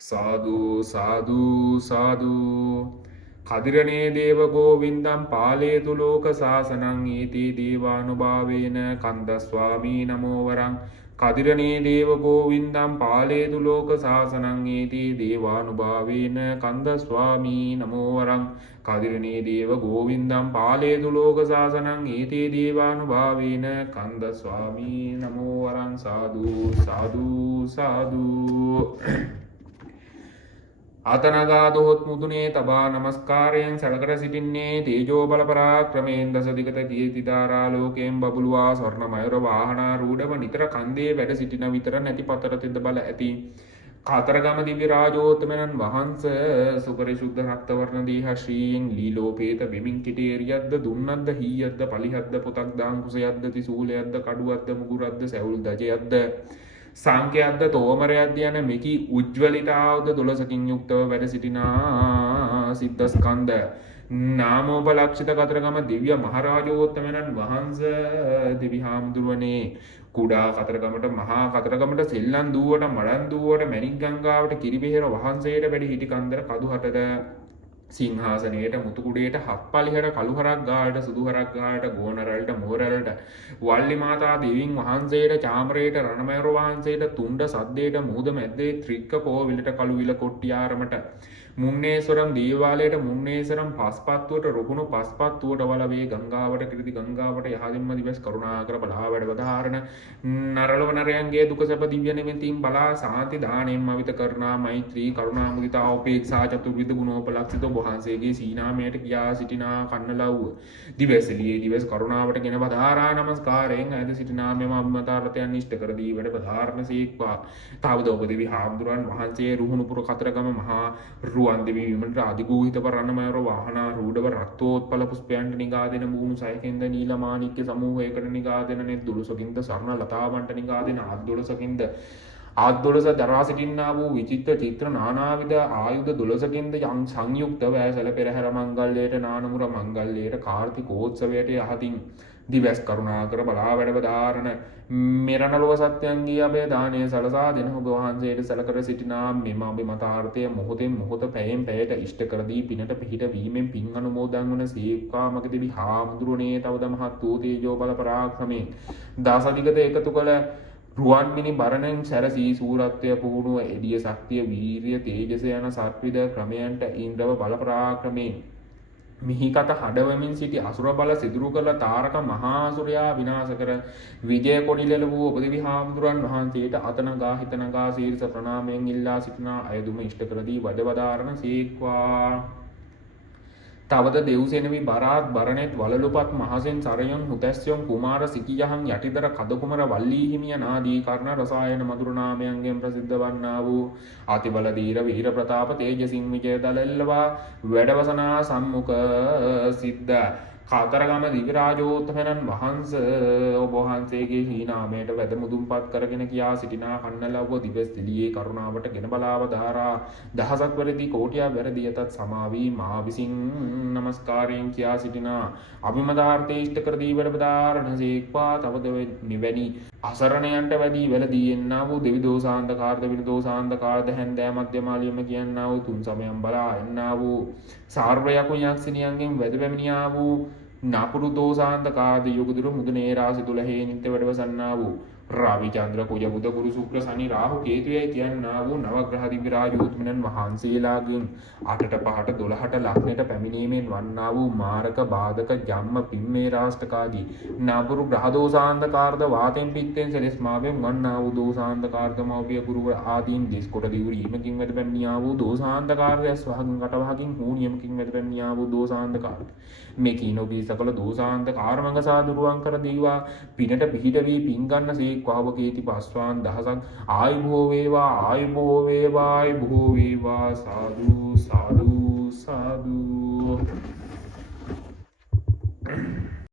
සාදු සාදු සාදු. කදිරණේ දේව ගෝවින්දම් පාලේතු ලෝක සාසනං ඊති දේවානුභාවේන කන්දස්වාමී නමෝ වරං. කදිරණේ දේව ගෝවින්දම් පාලේතු ලෝක සාසනං ඊති දේවානුභාවේන කන්දස්වාමී නමෝ වරං. කදිරණේ දේව ගෝවින්දම් පාලේතු ලෝක සාසනං ඊති දේවානුභාවේන කන්දස්වාමී නමෝ වරං. සාදු සාදු සාදු. අතනගාදොහොත් මුදුනේ තබා නමස්කාරයෙන් සැලකර සිටින්නේ තේජෝ බල පරාක්‍රමයෙන් දසදිගත කීර්තිධාරා ලෝකයෙන් බබළුවා ස්වර්ණ මයුර වාහනාරූಢව නිතර කන්දේ වැඩ සිටින විතර නැති පතර තෙද බල ඇති කාතරගම දිව්‍ය රාජෝත්තමයන් වහන්සේ සුපරිශුද්ධ රක්තවර්ණ දීහ ශ්‍රීයෙන් ලීලෝපේත වෙමින් කිටේරියද්ද දුන්නද්ද හීයද්ද පලිහද්ද පොතක් දාන් කුසයද්ද තිසූලයද්ද කඩුවද්ද මුගුරද්ද සැවුල් දජයද්ද සංඛ්‍යයක්ද තෝමරයක්ද යන මෙකි උජ්වලිතාවද 12කින් යුක්තව වැඩ සිටිනා සිද්ධස්කන්ධ නාමෝපලක්ෂිත කතරගම දිව්‍ය මහරාජෝත්තමයන් වහන්සේ දෙවි හාමුදුරුවනේ කුඩා කතරගමට මහා කතරගමට සෙල්ලම් දුවට මඩන් දුවට මැණික් ගංගාවට කිරිබෙහෙර වහන්සේට වැඩි හිටි කන්දර කදුහටද සිංහාසනයට මුතුකුඩේට හප්පලිහට කළුහරක් ගාලට සුදුහරක් ගාලට ගෝනරලට මෝරලට වල්ලි මාතා දෙවියන් වහන්සේට චාමරේට රණමයුර වහන්සේට තුණ්ඩ සද්දේට මුහුද මැද්දේ ත්‍රික්ක කෝවිලට කළුවිල කොට්ටියාරමට මුන්නේස්වරම් දේවාලයට මුන්නේසරම් පස්පත්තුවට රුකුණු පස්පත්තුවට වලවේ ගංගාවට කිරිදි ගංගාවට යහදින්ම දිවස් කරුණාකර බලා වැඩ වදාරණ නරලව නරයන්ගේ දුක සැප දිව්‍ය නිමිතින් බලා සාන්ති දාණයෙන් මවිත කරුණා මෛත්‍රී කරුණා මුදිතා උපේක්ෂා චතුර්විධ ගුණෝපලක්ෂිත වහන්සේගේ සීනාමයට කියා සිටිනා කන්නලව්ව දිවැසලියේ දිවස් කරුණාවට ගෙන වදාරා නමස්කාරයෙන් ඇද සිටිනා මෙම අම්මතාරතයන් ඉෂ්ට කර දී වැඩ වදාරණ සීක්වා. තවද ඔබ දෙවි හාමුදුරන් වහන්සේ රුහුණුපුර කතරගම මහා රුවන් දෙවි විමලට අධිගෝහිත රණමයුර වාහනාරූಢව රක්තෝත්පල පුෂ්පයන්ට නිගා දෙන මූණු සයකින්ද නීලමාණික්‍ය සමූහයකට නිගා දෙන නෙත් දුලසකින්ද සරණ ලතාවන්ට නිගා දෙන ආද්දොලසකින්ද ආද්දොලස දරා සිටින්නා වූ විචිත්‍ර චිත්‍ර නානාවිධ ආයුධ දොළසකින්ද යම් සංයුක්තව ඇසල පෙරහැර මංගල්‍යයට නානමුර මංගල්‍යයට කාර්තිකෝත්සවයට යහතින් දිවස් කරුණාකර බලා වැඩ වදාරණ මෙරණලොව සත්‍යයන්ගේ අබය දානය සලසා දෙන ඔබ වහන්සේට සැලකර සිටිනා මෙම අභිමතාර්ථය මොහොතෙන් මොහොත පැයෙන් පැයට ඉෂ්ට කර දී පිනට පිහිට වීමෙන් පින් අනුමෝදන් වන සීක්වා මගදෙවි හාමුදුරුවනේ තවද මහත් වූ තේජෝ බල පරාක්‍රමයෙන් දාසදිගත එකතු කළ රුවන්මිනි බරණෙන් සැරසී සූරත්වය පුහුණුව එඩිය ශක්තිය වීරිය තේජස යන සත්විද ක්‍රමයන්ට ඉන්ද්‍රව බල පරාක්‍රමයෙන් මිහිකට හඩවමින් සිටි අසුර බල සිදුරු කළ තාරක මහාසුරයා විනාශ කර විජය කොඩිලෙල වූ ඔබදෙවි හාමුදුරන් වහන්සේට අතනගා හිතනගා සීර්ෂ ප්‍රණාමයෙන් ඉල්ලා සිටිනා අයදුම ඉෂ්ට කරදී වදවදාරණ සීක්වා. තවද දෙව්සෙනවි බරාත් බරණෙත් වලලුපත් මහසෙන් සරයොන් හුතැස්යොන් කුමාර සිකියහන් යටිදර කදකුමර වල්ලී හිමිය නාදී කර්ණ රසායන මధుර නාමයන්ගෙන් ප්‍රසිද්ධ වන්නා වූ අතිබල දීර වීර ප්‍රතාප තේජසින් විජය දලෙල්ලවා වැඩවසනා සම්මුඛ සිද්ධ කාතරගම දිව්‍ය රාජෝත්තමයන් වහන්සේ ඔබ වහන්සේගේ හීනාමයට වැද මුදුන්පත් කරගෙන කියා සිටිනා කන්නලව්ව දිවස්තිලියේ කරුණාවට ගෙන බලාව ධාරා දහසක් වරදී කෝටියක් වැරදි යතත් සමාවී මා විසින් නමස්කාරයෙන් කියා සිටිනා අභිමතාර්ථය ඉෂ්ට කර දී වැඩ වදාරණ සීක්වා. තවද නිවැනි අසරණයන්ට වැඩි වැළදී එන්නා වූ දෙවි දෝසාන්තකාර්ද වින දෝසාන්තකාර්ද හැන්දෑ මධ්‍යමාලියම කියන්නා වූ තුන් සමයන් බලා එන්නා වූ සාර්වයකුන් යක්ෂණියන්ගෙන් වැද පැමිණියා වූ නපුරු දෝසාන්තකාර්ද යුගදුරු මුදුනේ රාසි තුල හේනිත්‍ය වැඩවසන්නා වූ රවිචන්ද්‍ර කුජ බුද ගුරු ශුක්‍ර සනි රාහු කේතුයයි කියන්නා වූ නවග්‍රහ දිව්‍ය රාජෝත්තමයන් වහන්සේලාගෙන් 8ට 5ට 12ට ලග්නෙට පැමිණීමෙන් වන්නා වූ මාරක බාධක ජම්ම පිම්මේ රාෂ්ටකාදී නපුරු ග්‍රහ දෝසාන්තකාර්ද වාතෙන් පිත්තෙන් සෙලස්මාවෙන් වන්නා වූ දෝසාන්තකාර්ද මෞපිය ගුරු ආදීන් දෙස්කොට දිවුරීමකින් වැඩ පැමිණියා වූ දෝසාන්තකාර්ය ස්වහකින් කටවහකින් හූනියමකින් වැඩ පැමිණියා වූ දෝසාන්තකාර්ද මේකී නොබී සකල දෝසාන්තකාරමඟ සාදුරුවන් කර දීවා පිනට පිහිට වී පින් ගන්න සීක්වාව කීති පස්වාන් දහසක් ආයුභෝ වේවා ආයුභෝ වේවා ආයුභෝ වේවා සාදු සාදු සාදු.